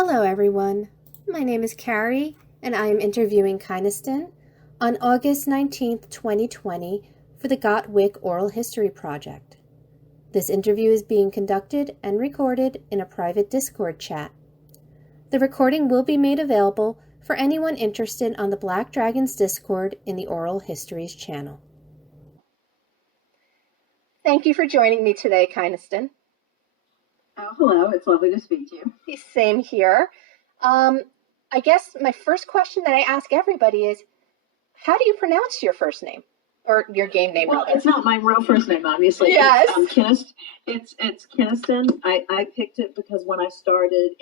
Hello, everyone. My name is Carrie, and I am interviewing Kynaston on August 19th, 2020, for the WiC Oral History Project. This interview is being conducted and recorded in a private Discord chat. The recording will be made available for anyone interested on the Black Dragons Discord in the Oral Histories channel. Thank you for joining me today, Kynaston. Oh, hello. It's lovely to speak to you. Same here. I guess my first question that I ask everybody is, how do you pronounce your first name? Or your game name? Well, it's not my real first name, obviously. Yes. It's Kynaston. I picked it because when I started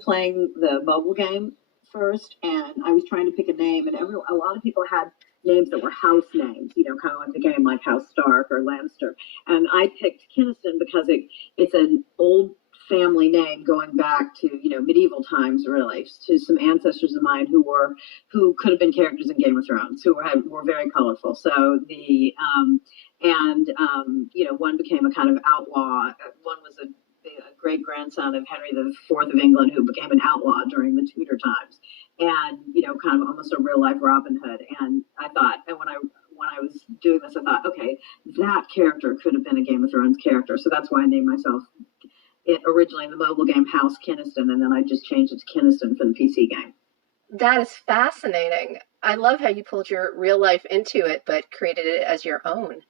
playing the mobile game first, and I was trying to pick a name, and a lot of people had names that were house names, kind of like the game, like House Stark or Lannister. And I picked Kynaston because it's an old family name going back to medieval times, really, to some ancestors of mine who could have been characters in Game of Thrones, who were very colorful. So one became a kind of outlaw. One was a great grandson of Henry IV of England, who became an outlaw during the Tudor times, and kind of almost a real life Robin Hood. And I thought, and when I was doing this, I thought, okay, that character could have been a Game of Thrones character. So that's why I named myself originally in the mobile game House Kynaston, and then I just changed it to Kynaston for the PC game. That is fascinating. I love how you pulled your real life into it, but created it as your own.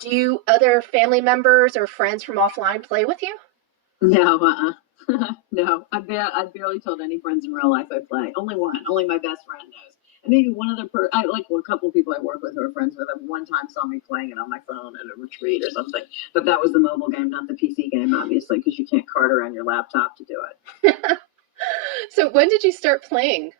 Do other family members or friends from offline play with you? No, no. I barely told any friends in real life I play. Only one. Only my best friend knows. And maybe one other a couple of people I work with who are friends with them one time saw me playing it on my phone at a retreat or something. But that was the mobile game, not the PC game, obviously, because you can't cart around your laptop to do it. So when did you start playing?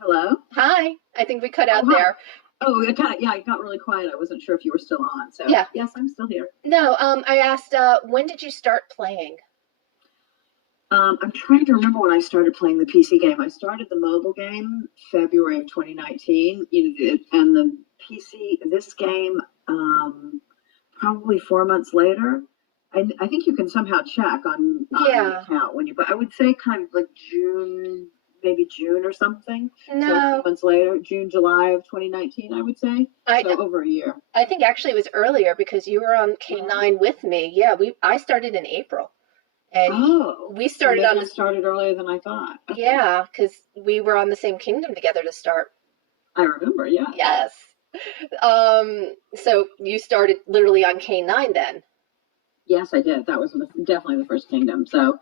Hello? Hi. I think we cut out there. Oh, it got really quiet. I wasn't sure if you were still on. So yeah. Yes, I'm still here. No, I asked, when did you start playing? I'm trying to remember when I started playing the PC game. I started the mobile game February of 2019, and the PC, this game, probably 4 months later. I think you can somehow check on the account but I would say kind of like June, maybe June or something. No. So a few months later, June, July of 2019, I would say. So over a year. I think actually it was earlier because you were on K9 with me. Yeah, I started in April. And we started started earlier than I thought. Okay. Yeah, because we were on the same kingdom together to start. I remember, yeah. Yes. So you started literally on K9 then? Yes, I did. That was definitely the first kingdom. So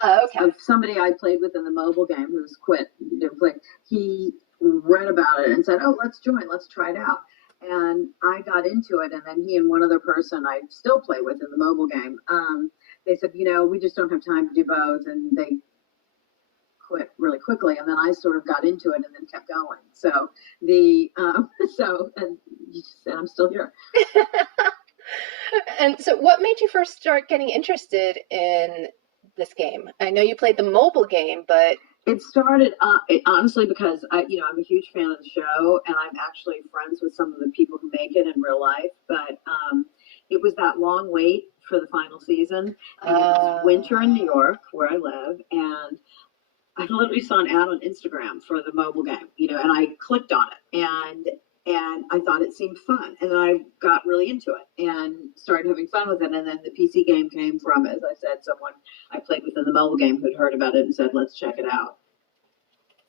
somebody I played with in the mobile game who's quit, he read about it and said, "Oh, let's join. Let's try it out." And I got into it, and then he and one other person I still play with in the mobile game, they said, we just don't have time to do both, and they quit really quickly. And then I sort of got into it and then kept going. So and I'm still here. And so what made you first start getting interested in this game? I know you played the mobile game, but... It started, honestly, because I'm a huge fan of the show, and I'm actually friends with some of the people who make it in real life. But it was that long wait for the final season, and it was winter in New York, where I live, and I literally saw an ad on Instagram for the mobile game, and I clicked on it, and I thought it seemed fun, and then I got really into it and started having fun with it. And then the PC game came from, as I said, someone I played with in the mobile game who'd heard about it and said, "Let's check it out."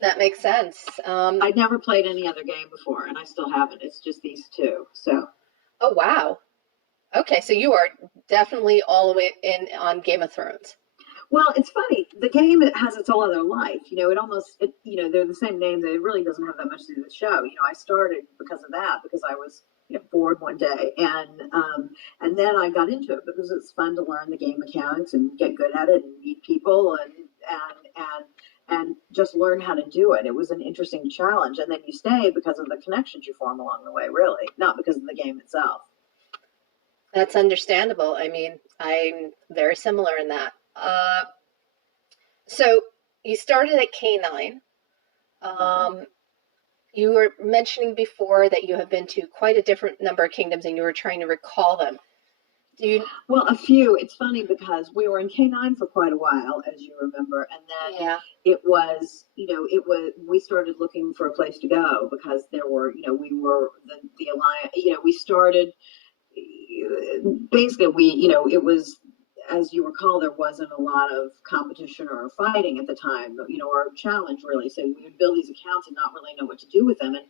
That makes sense. I'd never played any other game before, and I still haven't. It's just these two. So. Oh wow. Okay, so you are definitely all the way in on Game of Thrones. Well, it's funny. The game has its whole other life. They're the same names. It really doesn't have that much to do with the show. I started because of that, because I was bored one day, and then I got into it because it's fun to learn the game mechanics and get good at it and meet people and just learn how to do it. It was an interesting challenge, and then you stay because of the connections you form along the way. Really, not because of the game itself. That's understandable. I mean, I'm very similar in that. So you started at K9. You were mentioning before that you have been to quite a different number of kingdoms and you were trying to recall them. Do you? Well, a few. It's funny because we were in K9 for quite a while, as you remember, and then Yeah. we started looking for a place to go because there were, we were the alliance, we started basically it was, as you recall, there wasn't a lot of competition or fighting at the time, or challenge really. So we would build these accounts and not really know what to do with them. And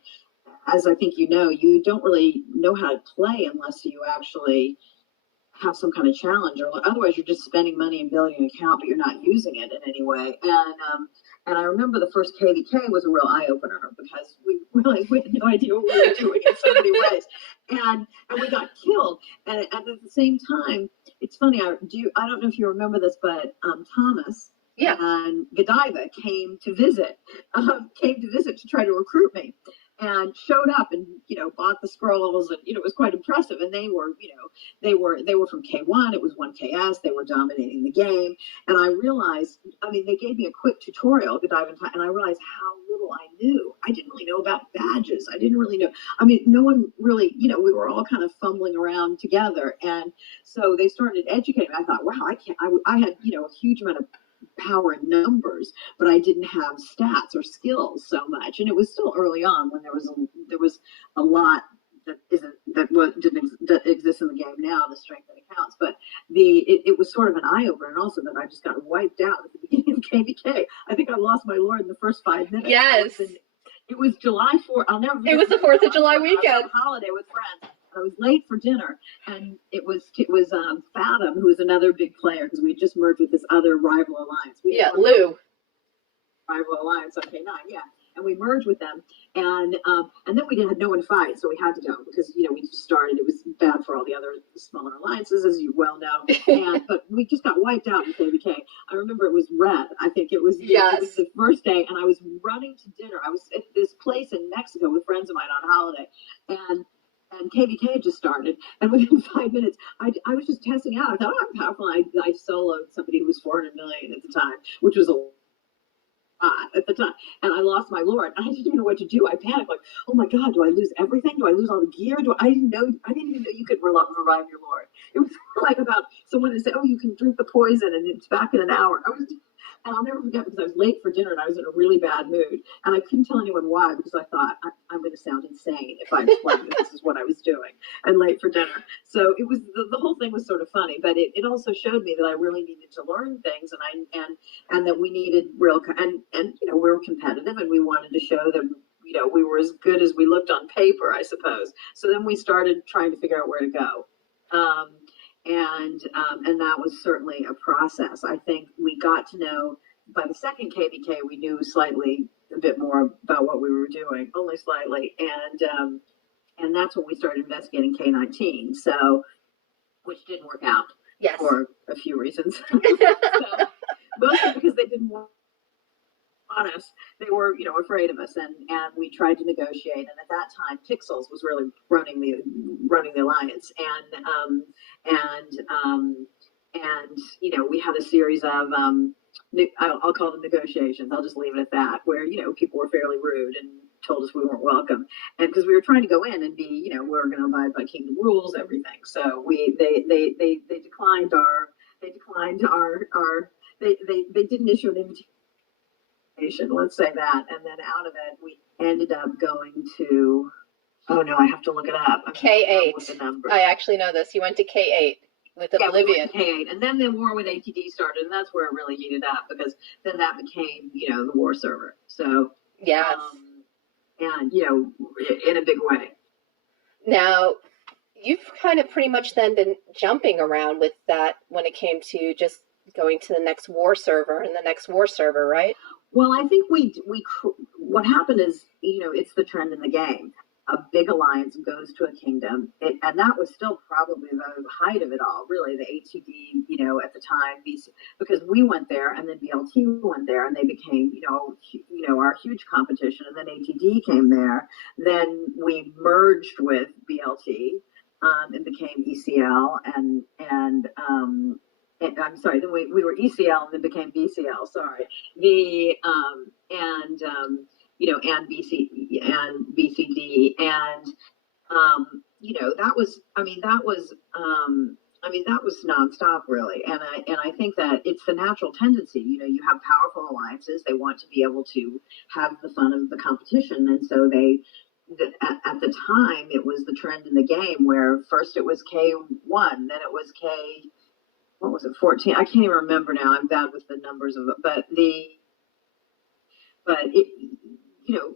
as I think you don't really know how to play unless you actually have some kind of challenge, or otherwise you're just spending money and building an account, but you're not using it in any way. And I remember the first KVK was a real eye opener because we realized we had no idea what we were doing in so many ways, and we got killed. And at the same time, it's funny. I don't know if you remember this, but Thomas. Yeah. And Godiva came to visit to try to recruit me, and showed up and bought the scrolls, and it was quite impressive. And they were they were from K1. It was 1KS. They were dominating the game, and I realized, they gave me a quick tutorial to dive into, and I realized how little I knew. I didn't really know about badges. I didn't really know. No one really, we were all kind of fumbling around together, and so they started educating me. I thought, wow, I can't. I had a huge amount of power in numbers, but I didn't have stats or skills so much. And it was still early on when there was a lot that didn't exist in the game now to strengthen accounts. But it was sort of an eye opener, and also that I just got wiped out at the beginning of KVK. I think I lost my lord in the first 5 minutes. Yes. It was July 4th. I'll never forget. It was the 4th of July weekend. I was on holiday with friends. I was late for dinner, and it was Fathom, who was another big player because we had just merged with this other rival alliance. Lou. Rival alliance on K9, yeah, and we merged with them, and then we had no one to fight, so we had to go because we just started. It was bad for all the other smaller alliances, as you well know, but we just got wiped out in KVK. I remember it was red. I think it was. Yes. It was the first day, and I was running to dinner. I was at this place in Mexico with friends of mine on holiday, and KVK had just started, and within 5 minutes, I was just testing out. I thought, I'm powerful. I soloed somebody who was 400 million at the time, which was a lot at the time, and I lost my lord. I didn't even know what to do. I panicked, like, oh my god, do I lose everything? Do I lose all the gear? I didn't even know you could revive your lord. It was like about someone to say, oh, you can drink the poison, and it's back in an hour. And I'll never forget because I was late for dinner and I was in a really bad mood. And I couldn't tell anyone why because I thought I'm going to sound insane if I explain that this is what I was doing and late for dinner. So it was the whole thing was sort of funny, but it also showed me that I really needed to learn things, and that we needed real and we were competitive, and we wanted to show that we were as good as we looked on paper, I suppose. So then we started trying to figure out where to go. And that was certainly a process. I think we got to know by the second KVK, we knew a bit more about what we were doing, only slightly, and that's when we started investigating K19. So, which didn't work out. Yes. For a few reasons. So, mostly because they didn't want us. They were, afraid of us, and we tried to negotiate. And at that time, Pixels was really running the alliance, and we had a series of I'll call them negotiations. I'll just leave it at that, where people were fairly rude and told us we weren't welcome, and because we were trying to go in and be, we were going to abide by kingdom rules, everything. So they declined they didn't issue an invitation. Let's say that, and then out of it, we ended up going to. Oh no, I have to look it up. K8. With the numbers. I actually know this. You went to K8 with Oblivion. We went to K8, and then the war with ATD started, and that's where it really heated up because then that became, the war server. So yes, and in a big way. Now, you've kind of pretty much then been jumping around with that when it came to just going to the next war server and the next war server, right? Well, I think what happened is, it's the trend in the game. A big alliance goes to a kingdom, and that was still probably the height of it all, really, the ATD, at the time, because we went there, and then BLT went there, and they became, our huge competition, and then ATD came there. Then we merged with BLT, and became ECL, and I'm sorry, then we were ECL and then became BCL, sorry. And BCD, and that was I mean, that was nonstop, really, and I think that it's the natural tendency. You know, you have powerful alliances; they want to be able to have the fun of the competition, and so at the time, it was the trend in the game where first it was K1, then it was what was it, 14? I can't even remember now. I'm bad with the numbers of it, but it, you know,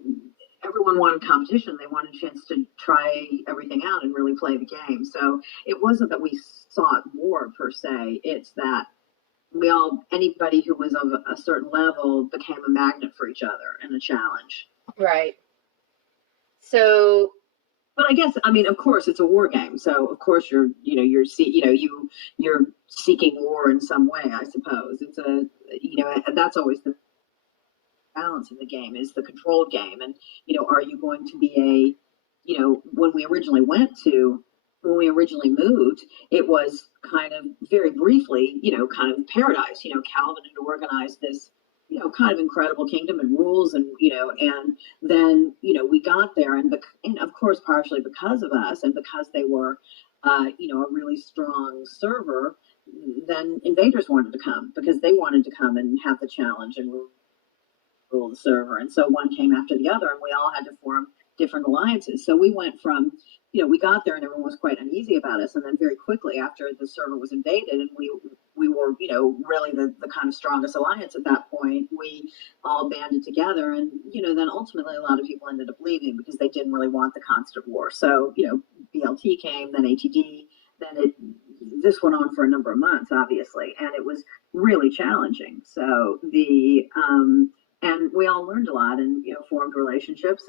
everyone wanted competition. They wanted a chance to try everything out and really play the game. So it wasn't that we sought more per se. It's that anybody who was of a certain level became a magnet for each other and a challenge. Right. So, but I guess, I mean, of course, it's a war game. So of course you're seeking war in some way. I suppose that's always the balance in the game is the controlled game. And, are you going to be when we originally moved, it was kind of very briefly, kind of paradise. Calvin had organized this, kind of incredible kingdom and rules and then, we got there and of course, partially because of us and because they were, a really strong server, then invaders wanted to come because they wanted to come and have the challenge and rule the server. And so one came after the other, and we all had to form different alliances. So we went from, we got there and everyone was quite uneasy about us. And then very quickly after the server was invaded and we were, really the kind of strongest alliance at that point, we all banded together. And, then ultimately a lot of people ended up leaving because they didn't really want the constant war. So, BLT came, then ATD, this went on for a number of months, obviously, and it was really challenging. So and we all learned a lot and formed relationships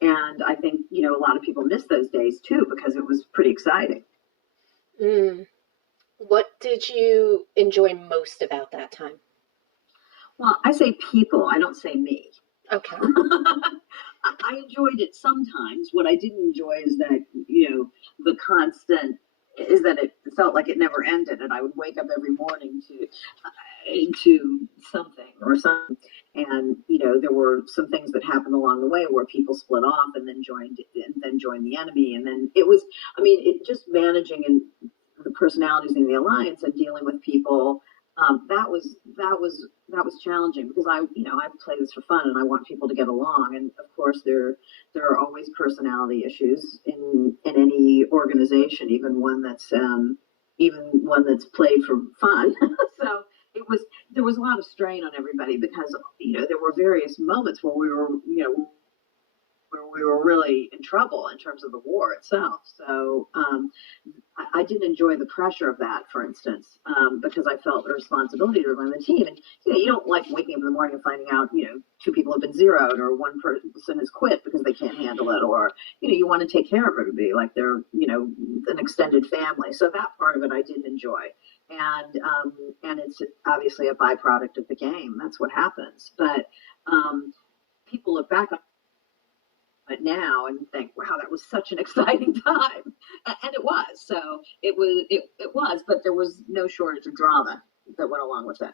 and I think a lot of people miss those days too because it was pretty exciting. What did you enjoy most about that time? Well, I say people, I don't say me. Okay. I enjoyed it sometimes. What I didn't enjoy is that the constant is that it felt like it never ended, and I would wake up every morning to something or something. And there were some things that happened along the way where people split off and then joined the enemy, and then it was, I mean, it just managing and the personalities in the alliance and dealing with people. That was challenging because I play this for fun and I want people to get along. And of course, there are always personality issues in any organization, even one that's played for fun. So there was a lot of strain on everybody because there were various moments where we were really in trouble in terms of the war itself. So I didn't enjoy the pressure of that, for instance, because I felt a responsibility to run the team. And you don't like waking up in the morning and finding out two people have been zeroed or one person has quit because they can't handle it, or you want to take care of everybody like they're an extended family. So that part of it I didn't enjoy. And it's obviously a byproduct of the game. That's what happens. But people look back on it now and think, wow, that was such an exciting time. And it was. So it was, but there was no shortage of drama that went along with it.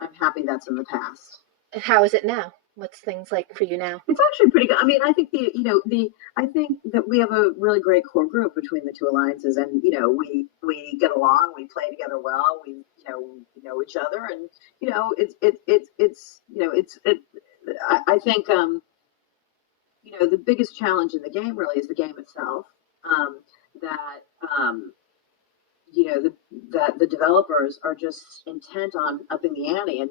I'm happy that's in the past. How is it now? What's things like for you now? It's actually pretty good. I mean, I think I think that we have a really great core group between the two alliances, and we get along, we play together well, we know each other, and I think the biggest challenge in the game really is the game itself. That that the developers are just intent on upping the ante, and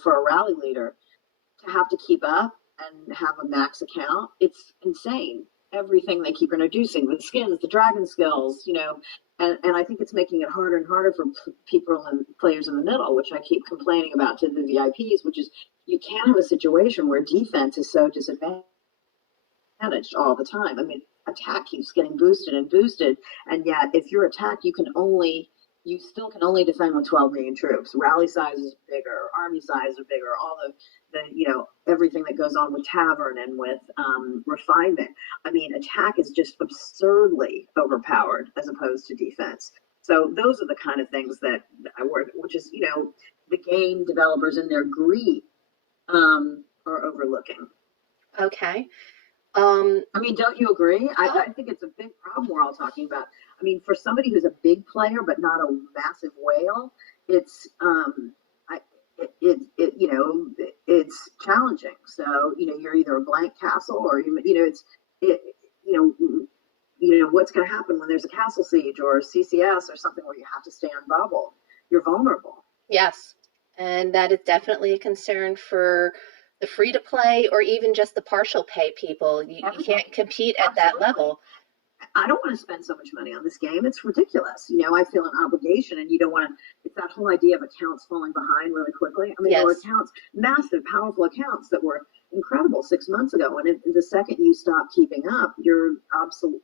for a rally leader to have to keep up and have a max account, it's insane. Everything they keep introducing, the skins, the dragon skills, and I think it's making it harder and harder for people and players in the middle, which I keep complaining about to the VIPs, which is you can't have a situation where defense is so disadvantaged all the time. I mean, attack keeps getting boosted and boosted, and yet if you're attacked, you still can only defend with 12 million troops. Rally size is bigger, army size are bigger, all the everything that goes on with tavern and with refinement. I mean, attack is just absurdly overpowered as opposed to defense. So those are the kind of things that I work, which is the game developers in their greed are overlooking. Okay. I mean, don't you agree? I think it's a big problem we're all talking about. I mean, for somebody who's a big player but not a massive whale, it's I, you know, it's challenging. So you know, you're either a blank castle or you know, it you know. You know what's going to happen when there's a castle siege or CCS or something where you have to stay on bubble. You're vulnerable. Yes. And that is definitely a concern for the free to play or even just the partial pay people. You can't Everybody, compete at that absolutely. level. I don't want to spend so much money on this game. It's ridiculous. You know, I feel an obligation, and you don't want to. It's that whole idea of accounts falling behind really quickly. I mean, there were Yes. accounts, massive, powerful accounts that were incredible 6 months ago, and the second you stop keeping up, you're obsolete.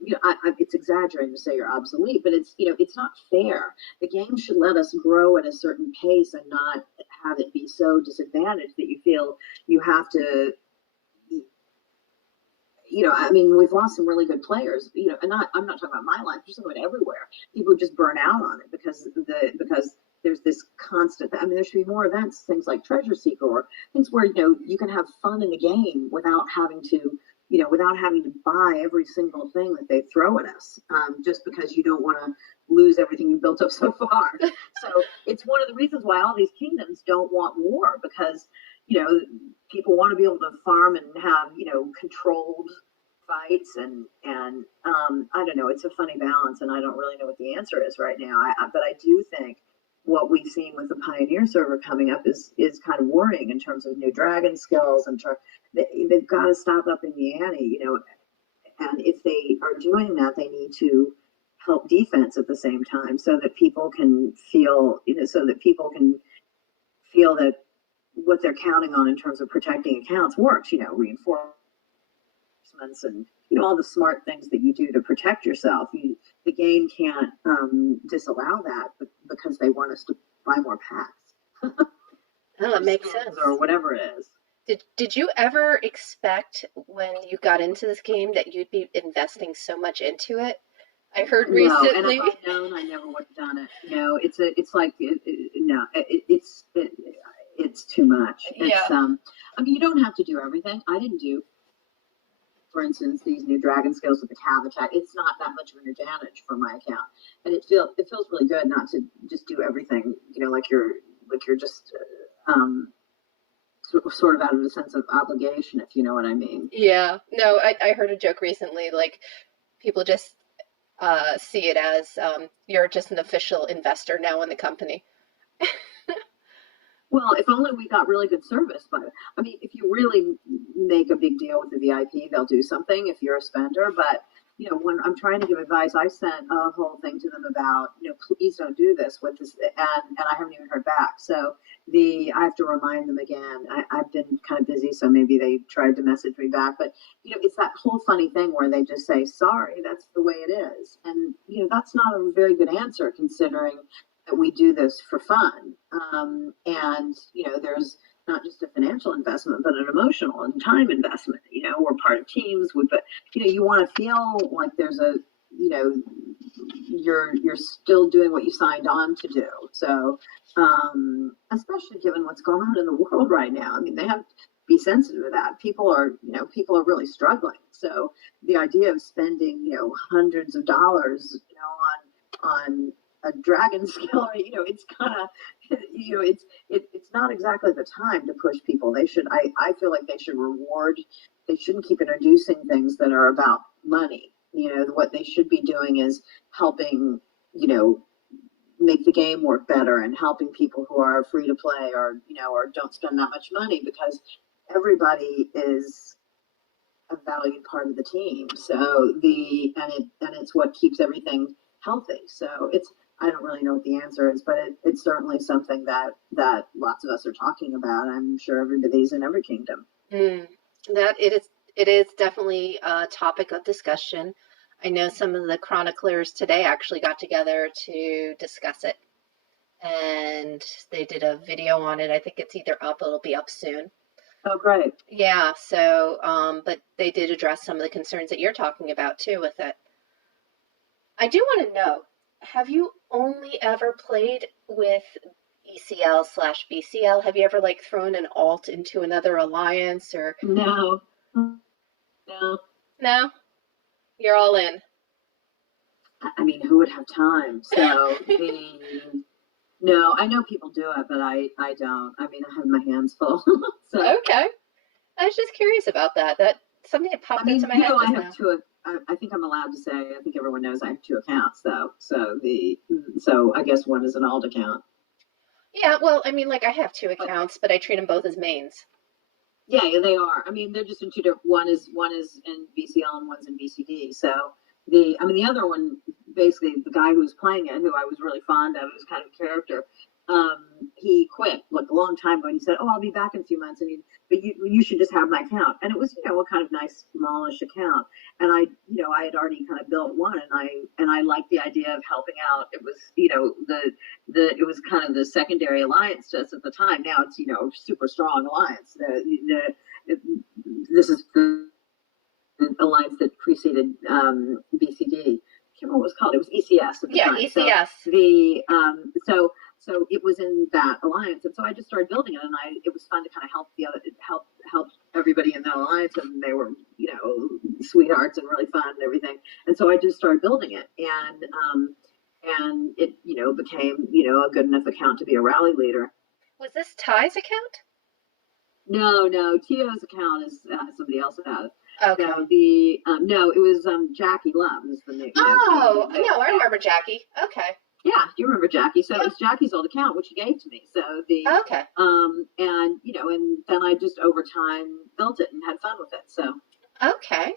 You know, it's exaggerating to say you're obsolete, but it's you know, it's not fair. The game should let us grow at a certain pace and not have it be so disadvantaged that you feel you have to you know, I mean, we've lost some really good players, you know, and I'm not talking about my life, I'm just talking about everywhere. People just burn out on it because there's this constant, I mean, there should be more events, things like Treasure Seeker or things where, you know, you can have fun in the game without having to, you know, without having to buy every single thing that they throw at us, just because you don't want to lose everything you built up so far. So it's one of the reasons why all these kingdoms don't want war because, you know, people want to be able to farm and have you know controlled fights and I don't know. It's a funny balance, and I don't really know what the answer is right now. But I do think what we've seen with the Pioneer server coming up is kind of worrying in terms of new dragon skills and they've got to stop up in the ante, you know. And if they are doing that, they need to help defense at the same time so that people can feel you know so that people can feel that what they're counting on in terms of protecting accounts works, you know, reinforcements and you know all the smart things that you do to protect yourself. The game can't disallow that because they want us to buy more packs Oh, or it makes skins sense. or whatever it is. Did you ever expect when you got into this game that you'd be investing so much into it? I heard No, and if recently. I'd known, I never would have done it. You know, it's like no, it's too much. Yeah. It's I mean, you don't have to do everything. I didn't do for instance, these new dragon skills with the cav attack, it's not that much of an advantage for my account, and it feels really good not to just do everything. You know, like you're just sort of out of a sense of obligation, if you know what I mean. Yeah. No, I heard a joke recently, like people just see it as you're just an official investor now in the company. Well, if only we got really good service. But I mean, if you really make a big deal with the VIP, they'll do something if you're a spender. But you know, when I'm trying to give advice, I sent a whole thing to them about, you know, please don't do this with this, and I haven't even heard back. So I have to remind them again. I've been kind of busy, so maybe they tried to message me back. But you know, it's that whole funny thing where they just say, "Sorry, that's the way it is," and you know, that's not a very good answer considering that we do this for fun. And, you know, there's not just a financial investment, but an emotional and time investment. You know, we're part of teams, but, you know, you want to feel like there's a, you know, you're still doing what you signed on to do. So, especially given what's going on in the world right now, I mean, they have to be sensitive to that. People are really struggling. So the idea of spending, you know, hundreds of dollars, you know, on a dragon skill, you know, it's kind of, you know, it's not exactly the time to push people. I feel like they should reward, they shouldn't keep introducing things that are about money. You know, what they should be doing is helping, you know, make the game work better and helping people who are free to play or, you know, or don't spend that much money because everybody is a valued part of the team. So it's what keeps everything healthy. So I don't really know what the answer is, but it's certainly something that lots of us are talking about. I'm sure everybody's in every kingdom. Mm, that it is definitely a topic of discussion. I know some of the chroniclers today actually got together to discuss it, and they did a video on it. I think it's either up, it'll be up soon. Oh, great. Yeah, so but they did address some of the concerns that you're talking about too with it. I do want to know, have you only ever played with ECL/BCL? Have you ever like thrown an alt into another alliance or No, no. no? You're all in. I mean, who would have time? So no, I know people do it, but I don't. I mean, I have my hands full. So Okay. I was just curious about that. That something that I popped into mean, my head I just have now. two. I think I'm allowed to say. I think everyone knows I have two accounts, though. So I guess one is an alt account. Yeah, well, I mean, like I have two But accounts, but I treat them both as mains. yeah, they are. I mean, they're just in two different. One is in BCL and one's in BCD. So I mean, the other one, basically, the guy who was playing it, who I was really fond of, it was kind of a character. Um, he quit like a long time ago, and he said, "Oh, I'll be back in a few months." But you should just have my account. And it was, a kind of nice, smallish account. And I had already kind of built one, and I liked the idea of helping out. It was, it was kind of the secondary alliance to us at the time. Now it's, super strong alliance. This is the alliance that preceded BCD. I can't remember what it was called. It was ECS at the Yeah, time. ECS. So it was in that alliance, and so I just started building it, and it was fun to kind of help everybody in that alliance, and they were sweethearts and really fun and everything, and so I just started building it, and it became a good enough account to be a rally leader. Was this Ty's account? No, Tio's account is somebody else had it. Okay. No, it was Jackie Love is the name. Oh, no, I remember Jackie. Okay. Yeah, do you remember Jackie? So Yeah. it was Jackie's old account, which he gave to me. So Okay. and then I just over time built it and had fun with it. So Okay.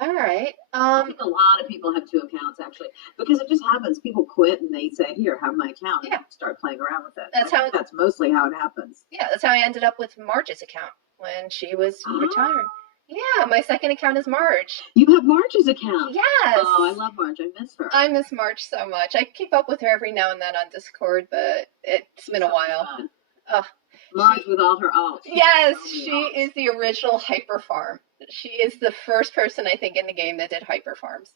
All right. I think a lot of people have two accounts actually, because it just happens. People quit and they say, "Here, have my account," and Yeah. start playing around with it. That's mostly how it happens. Yeah, that's how I ended up with Marge's account when she was retiring. Yeah, my second account is Marge. You have Marge's account. Yes. Oh, I love Marge. I miss her. I miss Marge so much. I keep up with her every now and then on Discord, but it's been a while. Oh, Marge with all her alts. Yes, she is the original hyper farm. She is the first person I think in the game that did hyper farms.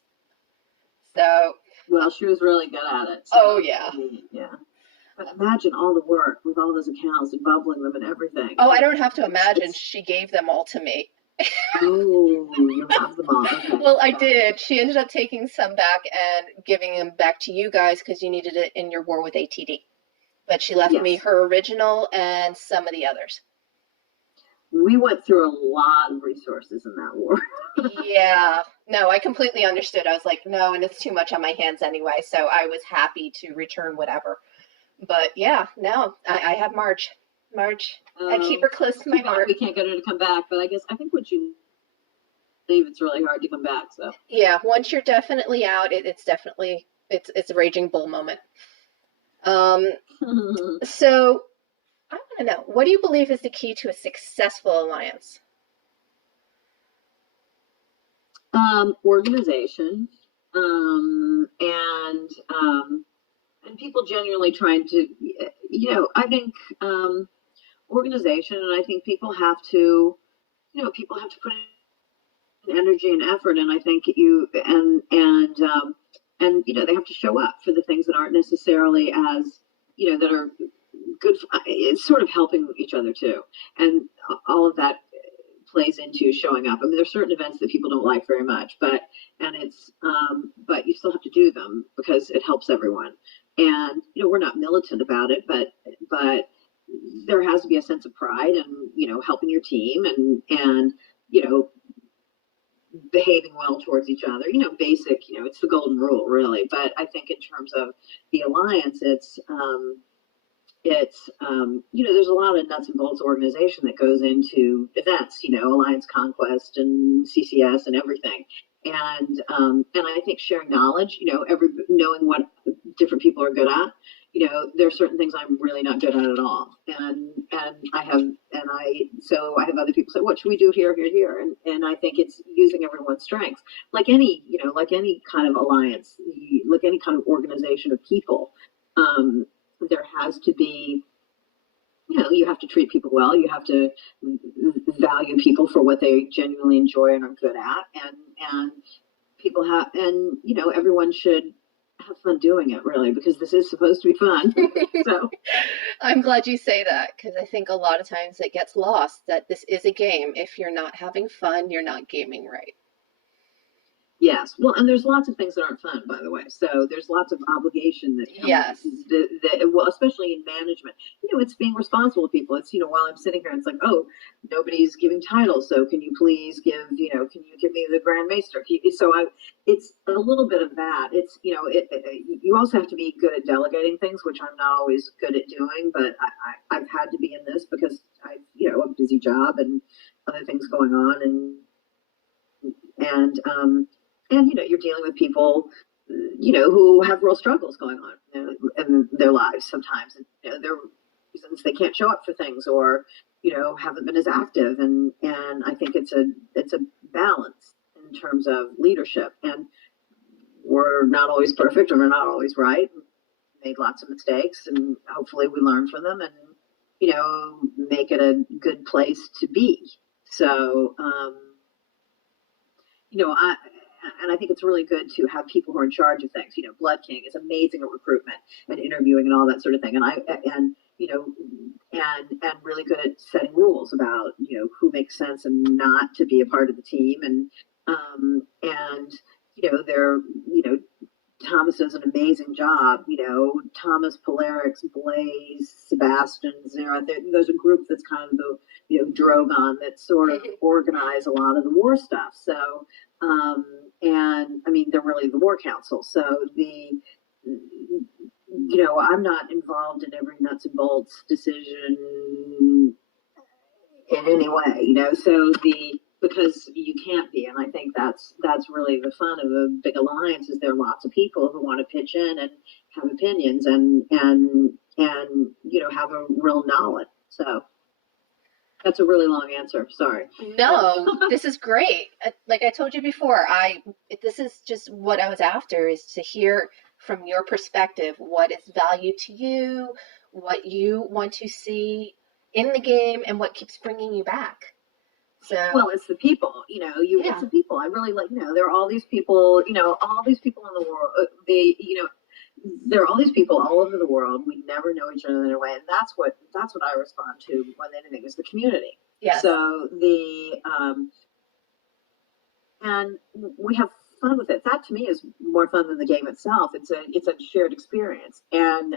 So. Well, she was really good at it. So, oh yeah. Yeah. But imagine all the work with all those accounts and bubbling them and everything. Oh, I don't have to imagine. She gave them all to me. Oh, you have them all. Okay. Well, I did. She ended up taking some back and giving them back to you guys because you needed it in your war with ATD. But she left me her original and some of the others. We went through a lot of resources in that war. Yeah. No, I completely understood. I was like, no, and it's too much on my hands anyway. So I was happy to return whatever. But yeah, no, I have Marge. I keep her close to my heart. We can't get her to come back, but I think once you leave, it's really hard to come back. So yeah, once you're definitely out, it's definitely it's a raging bull moment. So I want to know, what do you believe is the key to a successful alliance? Organization, and people genuinely trying to, I think organization, and I think people have to put in energy and effort, and I think they have to show up for the things that aren't necessarily as that are good. It's sort of helping each other too, and all of that plays into showing up. I mean, there's certain events that people don't like very much, but you still have to do them because it helps everyone. And we're not militant about it, but there has to be a sense of pride and helping your team and behaving well towards each other. Basic. It's the golden rule, really. But I think in terms of the alliance, it's there's a lot of nuts and bolts organization that goes into events, alliance conquest and CCS and everything. And I think sharing knowledge, knowing what different people are good at, there are certain things I'm really not good at all. So I have other people say, what should we do here? And I think it's using everyone's strengths, like any kind of alliance, like any kind of organization of people. There has to be, you have to treat people well. You have to value people for what they genuinely enjoy and are good at. And people have, and, everyone should have fun doing it, really, because this is supposed to be fun. So I'm glad you say that, because I think a lot of times it gets lost that this is a game. If you're not having fun, you're not gaming right. Yes. Well, and there's lots of things that aren't fun, by the way. So there's lots of obligation that comes, Yes. well, especially in management. It's being responsible to people. It's, while I'm sitting here, it's like, oh, nobody's giving titles. So can you please can you give me the Grand Maester? It's a little bit of that. It's, you also have to be good at delegating things, which I'm not always good at doing, but I've had to be in this because a busy job and other things going on and you're dealing with people who have real struggles going on in their lives sometimes, and there are reasons they can't show up for things or haven't been as active, and I think it's a balance in terms of leadership, and we're not always perfect and we're not always right. We made lots of mistakes, and hopefully we learn from them and make it a good place to be. So I think it's really good to have people who are in charge of things. Blood King is amazing at recruitment and interviewing and all that sort of thing. And really good at setting rules about, who makes sense and not to be a part of the team. They're, Thomas does an amazing job. Thomas, Polarix, Blaze, Sebastian, Xerath. There's a group that's kind of the, Drogon that sort of organize a lot of the war stuff. So, and I mean, they're really the war council. So I'm not involved in every nuts and bolts decision in any way, because you can't be. And I think that's really the fun of a big alliance is there are lots of people who want to pitch in and have opinions and have a real knowledge. So that's a really long answer. Sorry. No, this is great. Like I told you before, this is just what I was after, is to hear from your perspective what is value to you, what you want to see in the game, and what keeps bringing you back. So, well, it's the people, it's the people. I really like, there are all these people, all these people in the world. There are all these people all over the world. We never know each other in a way, and that's what I respond to more than anything is the community. Yes. So and we have fun with it. That to me is more fun than the game itself. It's a shared experience, and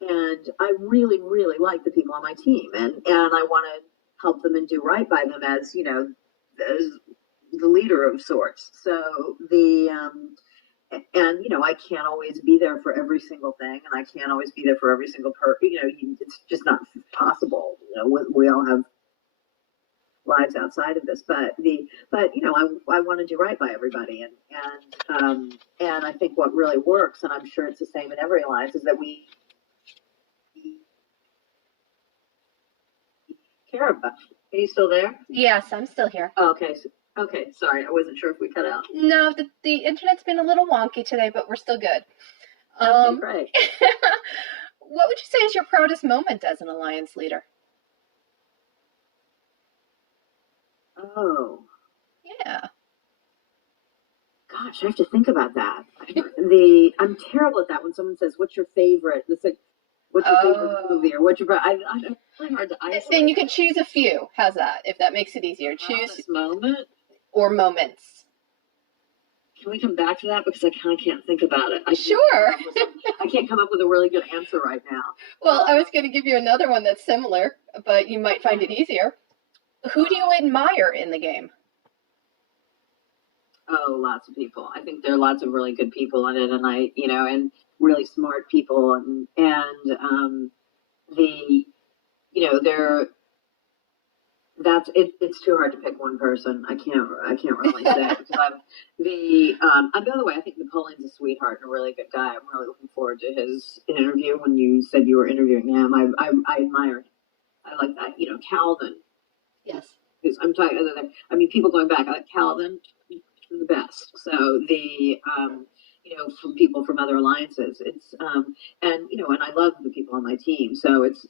and I really, really like the people on my team, and I want to help them and do right by them as as the leader of sorts. So I can't always be there for every single thing, and I can't always be there for every single it's just not possible. We all have lives outside of this, but I want to do right by everybody, and I think what really works, and I'm sure it's the same in every alliance, is that we care about. Are you still there? Yes, I'm still here. Okay. Okay. Sorry, I wasn't sure if we cut out. No, the internet's been a little wonky today, but we're still good. Okay, great. What would you say is your proudest moment as an alliance leader? Oh. Yeah. Gosh, I have to think about that. I'm terrible at that when someone says, "What's your favorite?" It's like, "What's your favorite movie?" Or "What's your?" It's really hard to isolate. Then you could choose a few. How's that? If that makes it easier, choose this moment or moments. Can we come back to that, because I kind of can't think about it? Sure. I can't come up with a really good answer right now. Well, I was going to give you another one that's similar, but you might find it easier. Who do you admire in the game? Oh, lots of people. I think there are lots of really good people in it, and and really smart people, and it's too hard to pick one person. I can't really say because by the way, I think Napoleon's a sweetheart and a really good guy. I'm really looking forward to his interview. When you said you were interviewing him, I admire him. I like that. Calvin. Yes. I'm talking. People going back. I like Calvin, the best. So from people from other alliances, it's and I love the people on my team. So it's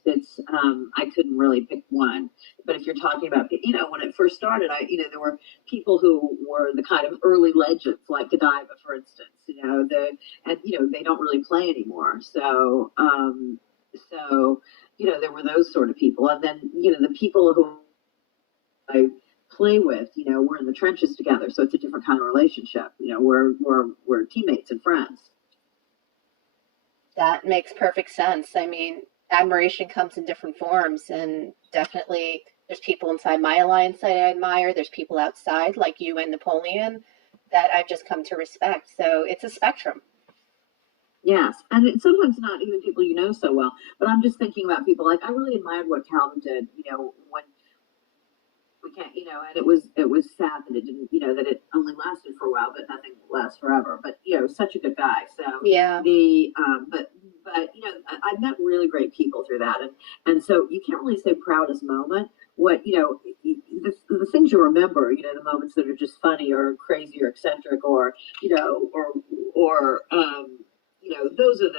I couldn't really pick one. But if you're talking about when it first started, there were people who were the kind of early legends, like Godiva, for instance. They don't really play anymore. So there were those sort of people, and then the people who I play with, we're in the trenches together, so it's a different kind of relationship. We're teammates and friends. That makes perfect sense. I mean, admiration comes in different forms, and definitely there's people inside my alliance that I admire. There's people outside, like you and Napoleon, that I've just come to respect. So it's a spectrum. Yes, and it's sometimes not even people you know so well, but I'm just thinking about people like I really admired what Calvin did, when we can't, and it was sad that it didn't, that it only lasted for a while, but nothing lasts forever. But such a good guy. So Yeah. but I've met really great people through that, and so you can't really say proudest moment. What the things you remember, the moments that are just funny or crazy or eccentric or or those are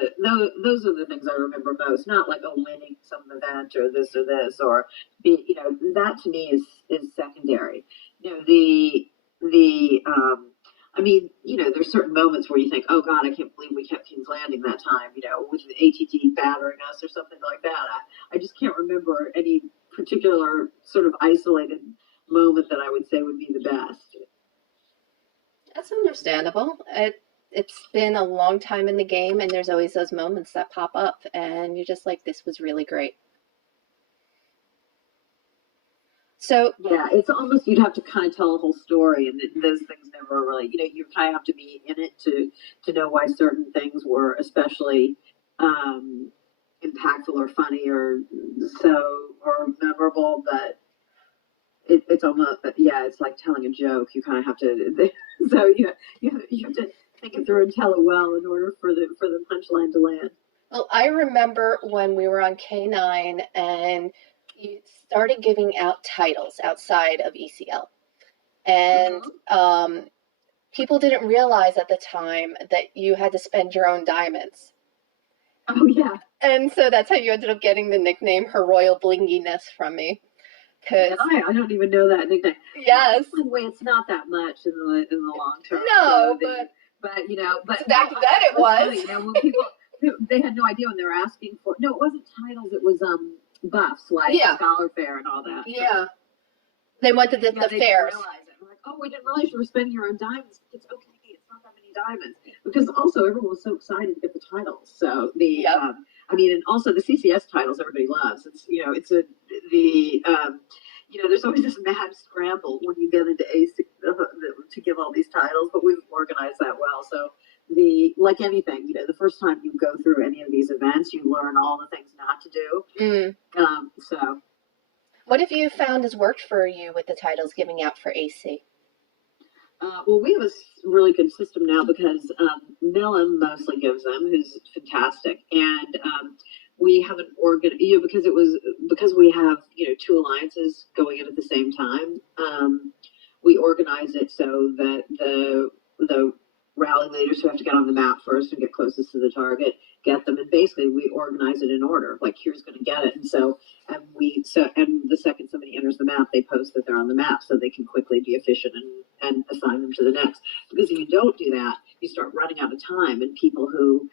the things I remember most. Not like winning some event or this or that to me is secondary. I mean, there's certain moments where you think, oh God, I can't believe we kept King's Landing that time, with the ATT battering us or something like that. I just can't remember any particular sort of isolated moment that I would say would be the best. That's understandable. It's been a long time in the game, and there's always those moments that pop up, and you're just like, this was really great. So yeah, it's almost you'd have to kind of tell a whole story, and those things never really, you kind of have to be in it to know why certain things were especially impactful or funny or memorable. But it's almost it's like telling a joke. You kind of have to so you have to think it through and tell it well in order for the punchline to land. Well, I remember when we were on K9 and you started giving out titles outside of ECL. And people didn't realize at the time that you had to spend your own diamonds. Oh, yeah. And so that's how you ended up getting the nickname Her Royal Blinginess from me. I don't even know that nickname. Yes. By the way, it's not that much in the long term. No, so but back then it was. Funny, when people they had no idea when they were asking for. No, it wasn't titles. It was buffs like Scholar Fair and all that. Yeah. They wanted the fairs. Realize it. We're like, oh, we didn't realize you were spending your own diamonds. It's okay. It's not that many diamonds because also everyone was so excited to get the titles. So and also the CCS titles everybody loves. It's there's always this mad scramble when you get into AC to give all these titles, but we've organized that well. So like anything, the first time you go through any of these events, you learn all the things not to do. So what have you found has worked for you with the titles giving out for AC? Well, we have a really good system now because Millen mostly gives them, who's fantastic, and we have an because we have two alliances going in at the same time. We organize it so that the rally leaders who have to get on the map first and get closest to the target get them, and basically we organize it in order. Like here's going to get it, and the second somebody enters the map, they post that they're on the map so they can quickly be efficient and assign them to the next. Because if you don't do that, you start running out of time, and people who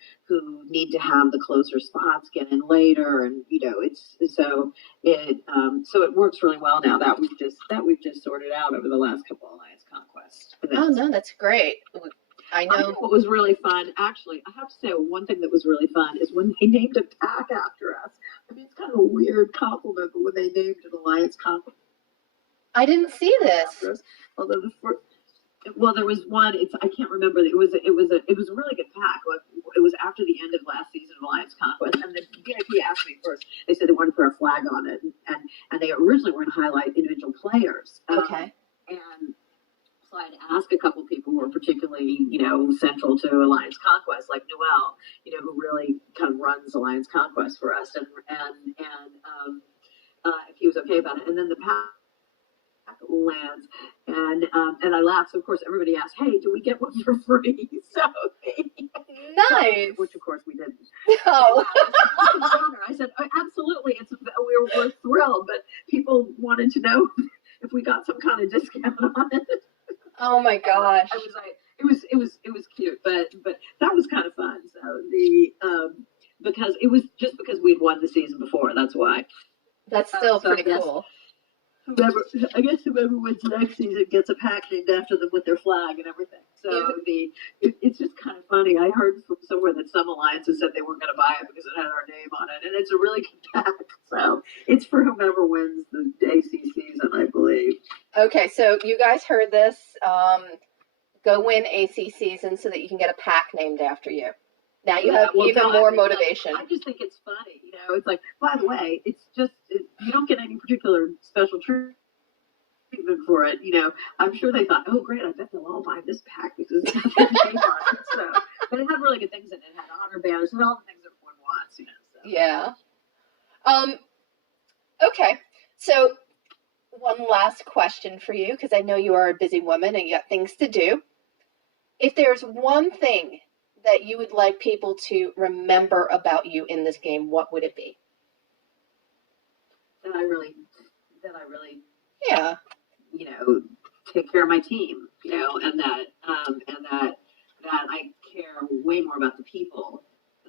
need to have the closer spots get in later, and so it works really well now that we've just sorted out over the last couple Alliance Conquest events. Oh no, that's great. I know. What was really fun, actually, I have to say one thing that was really fun is when they named a pack after us. I mean, it's kind of a weird compliment, but when they named an Alliance Conquest, I didn't see this. Although there was one. I can't remember. It was a really good pack. It was after the end of last season of Alliance Conquest, and the VIP asked me first. They said they wanted to put our flag on it, and they originally were going to highlight individual players. Okay. And so I'd ask a couple people who were particularly, central to Alliance Conquest, like Noel, who really kind of runs Alliance Conquest for us, and if he was okay about it, and then the pack lands, and I laughed. So of course everybody asked, "Hey, do we get one for free?" So nice, which of course we didn't. Oh, I said, absolutely, we're thrilled, but people wanted to know if we got some kind of discount on it. Oh my gosh! I was like, it was cute, but that was kind of fun. So because we'd won the season before, that's why. That's still pretty cool. whoever wins next season gets a pack named after them with their flag and everything. So it's just kind of funny. I heard from somewhere that some alliances said they weren't going to buy it because it had our name on it, and it's a really good pack. So it's for whomever wins the AC season, I believe. Okay, so you guys heard this. Go win AC season so that you can get a pack named after you. Now you have even more motivation. I just think it's funny, It's like, by the way, it's just you don't get any particular special treatment for it. I'm sure they thought, oh great, I bet they'll all buy this pack because it's got their name on it. So, but it had really good things in it. It had honor banners and all the things everyone wants. So. Yeah. Okay. So one last question for you, because I know you are a busy woman and you got things to do. If there's one thing that you would like people to remember about you in this game, what would it be? That I really, yeah, take care of my team, and that I care way more about the people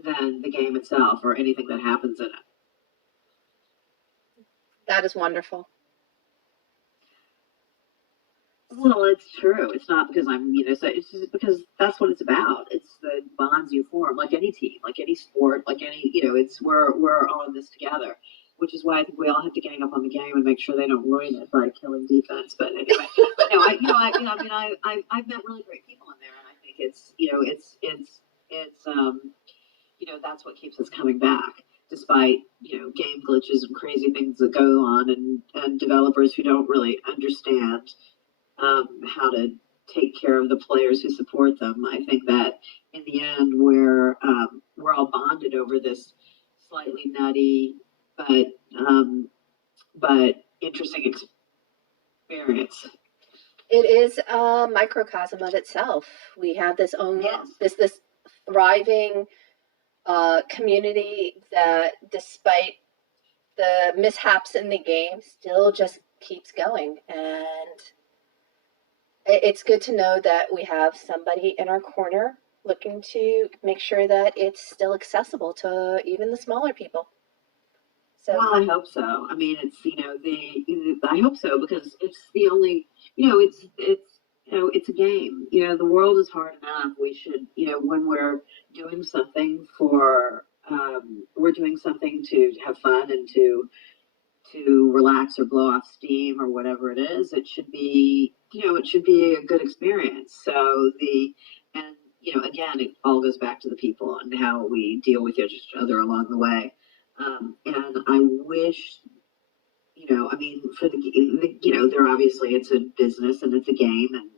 than the game itself or anything that happens in it. That is wonderful. Well, it's true. It's not because I'm, so it's just because that's what it's about. It's the bonds you form, like any team, like any sport, like any, it's we're all in this together, which is why I think we all have to gang up on the game and make sure they don't ruin it by killing defense. But anyway, no, I've met really great people in there, and I think it's that's what keeps us coming back, despite game glitches and crazy things that go on, and developers who don't really understand how to take care of the players who support them. I think that in the end, we're all bonded over this slightly nutty but interesting experience. It is a microcosm of itself. We have this this thriving community that, despite the mishaps in the game, still just keeps going. And it's good to know that we have somebody in our corner looking to make sure that it's still accessible to even the smaller people. So, well, I hope so. I mean, it's I hope so, because it's the only it's a game. The world is hard enough. We should when we're doing something we're doing something to have fun and to relax or blow off steam or whatever it is. It should be a good experience. So again, it all goes back to the people and how we deal with each other along the way. And I wish, for they're obviously, it's a business and it's a game, and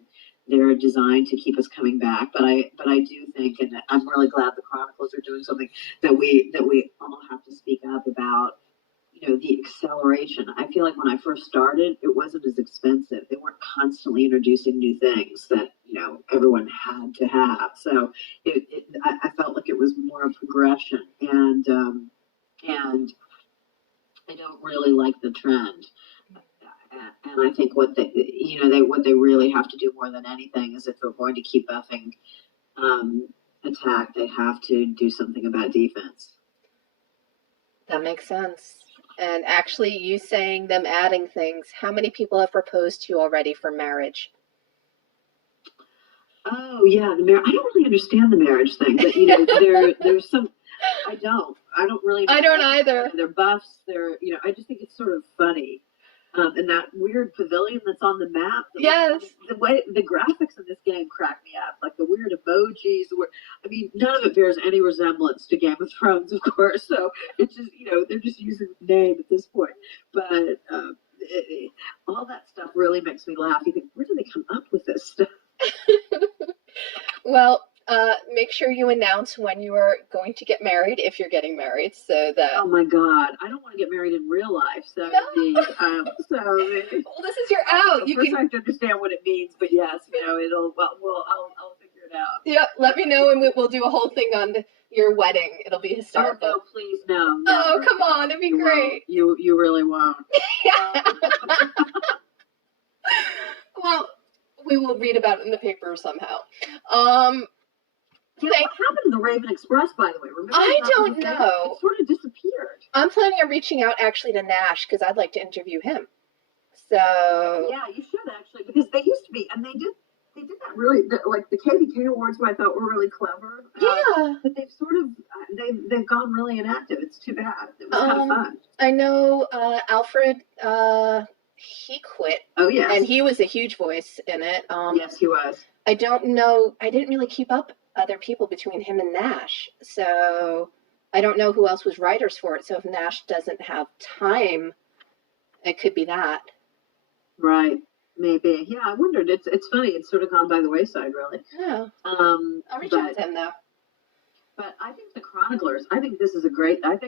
they're designed to keep us coming back. But I do think, and I'm really glad the Chronicles are doing something that we all have to speak up about. The acceleration. I feel like when I first started, it wasn't as expensive. They weren't constantly introducing new things that everyone had to have. So I felt like it was more a progression, and I don't really like the trend. And I think what they really have to do more than anything is, if they're going to keep buffing attack, they have to do something about defense. That makes sense. And actually, you saying them adding things, how many people have proposed to you already for marriage? Oh yeah, I don't really understand the marriage thing, but there's some. I don't really. I don't either. They're buffs. I just think it's sort of funny. And that weird pavilion that's on the map. Yes. The way the graphics in this game crack me up, like the weird emojis. None of it bears any resemblance to Game of Thrones, of course. So it's just, they're just using the name at this point. But all that stuff really makes me laugh. You think, where do they come up with this stuff? Well, make sure you announce when you are going to get married, if you're getting married, so that. Oh my God, I don't want to get married in real life. So No. Well, this is your out. First, I have to understand what it means, but yes, it'll. I'll figure it out. Yeah, let me know, and we'll do a whole thing on your wedding. It'll be hysterical. Oh, no, please, no. Oh, come on, it'd be great. You really won't. Well, we will read about it in the paper somehow. What happened to the Raven Express, by the way? Remember, I don't know. It sort of disappeared. I'm planning on reaching out actually to Nash, because I'd like to interview him. So Yeah, you should actually, because they used to be, and they did that really, like the KVK awards, what I thought were really clever. yeah, But they've sort of, they've gone really inactive. It's too bad. It was kind of fun. I know Alfred. He quit. Oh yes, and he was a huge voice in it. Yes, he was. I don't know. I didn't really keep up other people between him and Nash, so I don't know who else was writers for it. So if Nash doesn't have time, it could be that. Right. Maybe. Yeah, I wondered. It's funny. It's sort of gone by the wayside, really. Yeah. I'll reach out to him though. But I think the Chroniclers, I think this is a great, I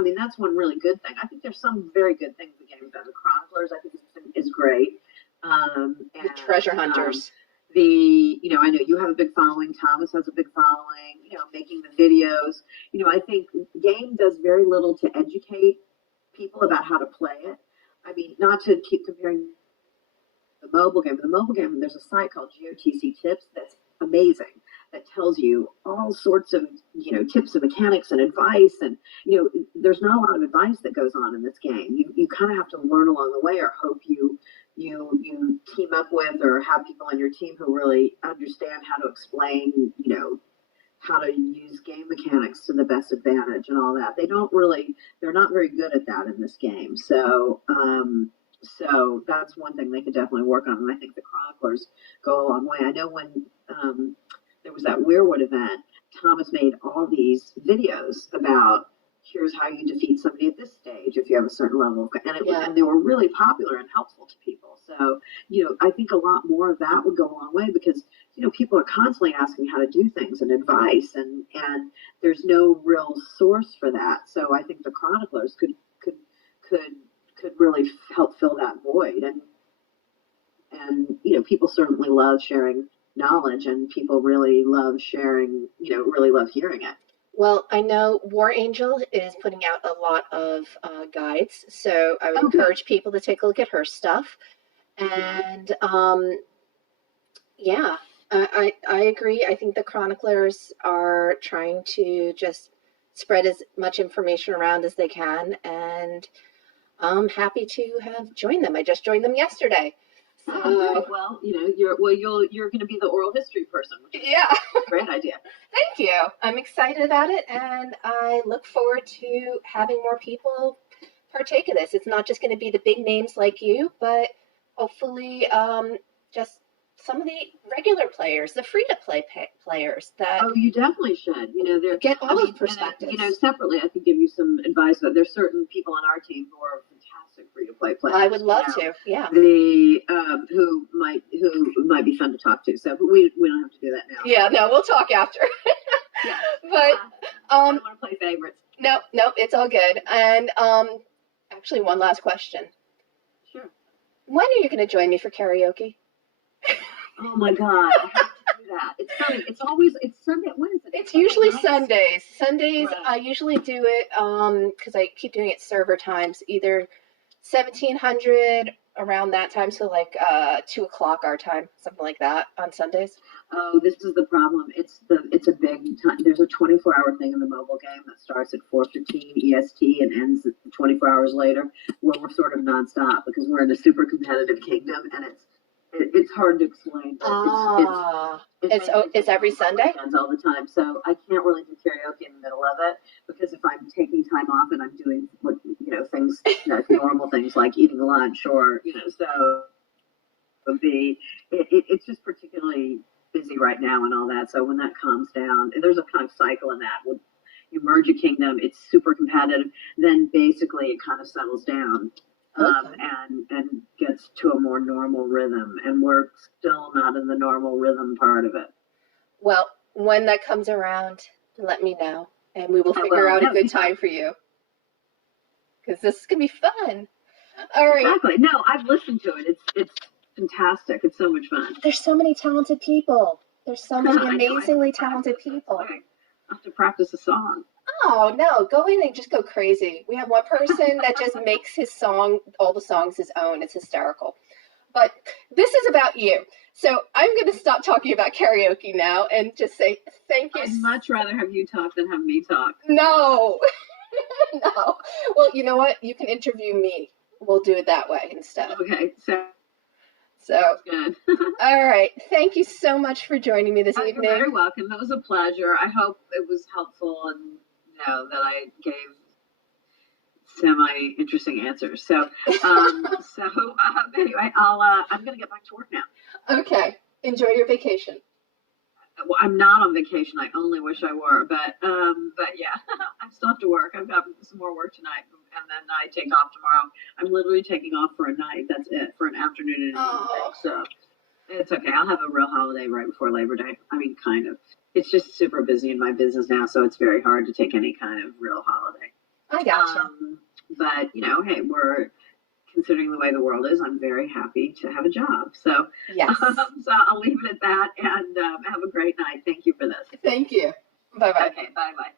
mean, that's one really good thing. I think there's some very good things the game's done. The Chroniclers, I think is great. And, the Treasure Hunters. I know you have a big following. Thomas has a big following, making the videos. I think game does very little to educate people about how to play it. I mean, not to keep comparing the mobile game. The mobile game, there's a site called GOTC Tips that's amazing, that tells you all sorts of, tips and mechanics and advice. And, there's not a lot of advice that goes on in this game. You kind of have to learn along the way, or hope you team up with or have people on your team who really understand how to explain, how to use game mechanics to the best advantage and all that. They're not very good at that in this game. So that's one thing they could definitely work on. And I think the Chroniclers go a long way. I know when there was that Weirwood event, Thomas made all these videos about, here's how you defeat somebody at this stage if you have a certain level of, and they were really popular and helpful to people. So, I think a lot more of that would go a long way, because, people are constantly asking how to do things and advice, and there's no real source for that. So I think the Chroniclers could really help fill that void. And people certainly love sharing knowledge, and people really love sharing, really love hearing it. Well, I know War Angel is putting out a lot of guides, so I would encourage people to take a look at her stuff. And yeah, I agree. I think the Chroniclers are trying to just spread as much information around as they can, and I'm happy to have joined them. I just joined them yesterday. So, well, you're going to be the oral history person, which is a great idea. Thank you. I'm excited about it, and I look forward to having more people partake of this. It's not just going to be the big names like you, but hopefully just some of the regular players, the free-to-play players. Oh, you definitely should. Get all of perspectives. Separately, I can give you some advice. But there's certain people on our team who are fantastic free-to-play players. I would love to. Yeah. Who might be fun to talk to. So, but we don't have to do that now. Yeah. No, we'll talk after. Yeah. But I don't want to play favorites. No, it's all good. And actually, one last question. Sure. When are you going to join me for karaoke? Oh my God, I have to do that. It's funny. It's Sunday. When is it? It's usually nights? Sundays. Sundays, Right. I usually do it because I keep doing it server times, either 1700 around that time, so like 2 o'clock our time, something like that on Sundays. Oh, this is the problem. It's a big time. There's a 24-hour thing in the mobile game that starts at 4:15 EST and ends 24 hours later, where we're sort of nonstop because we're in a super competitive kingdom, and it's hard to explain. It's every Sunday? All the time. So I can't really do karaoke in the middle of it, because if I'm taking time off and I'm doing things, normal things like eating lunch or, so it's just particularly busy right now and all that. So when that calms down, and there's a kind of cycle in that. When you merge a kingdom, it's super competitive. Then basically it kind of settles down. And gets to a more normal rhythm, and we're still not in the normal rhythm part of it. Well, when that comes around, let me know, and we will figure out a good time for you, because this is gonna be fun. All right. Exactly. No, I've listened to it. It's fantastic. It's so much fun. There's so many talented people. There's so many amazingly talented people. I have to practice a song. Oh, no, go in and just go crazy. We have one person that just makes all the songs his own. It's hysterical. But this is about you. So I'm going to stop talking about karaoke now and just say thank you. I'd much rather have you talk than have me talk. No. No. Well, you know what? You can interview me we'll do it that way instead. Okay, so good. All right. Thank you so much for joining me this evening. You're very welcome. That was a pleasure. I hope it was helpful and that I gave semi-interesting answers. So, anyway, I'm going to get back to work now. Okay. Enjoy your vacation. Well, I'm not on vacation. I only wish I were, but yeah, I still have to work. I've got some more work tonight, and then I take off tomorrow. I'm literally taking off for a night. That's it, for an afternoon and an evening. So it's okay. I'll have a real holiday right before Labor Day. I mean, kind of. It's just super busy in my business now, so it's very hard to take any kind of real holiday. I gotcha. But hey, we're considering the way the world is. I'm very happy to have a job. So yes. So I'll leave it at that, and have a great night. Thank you for this. Thank you. Bye bye. Okay. Bye bye.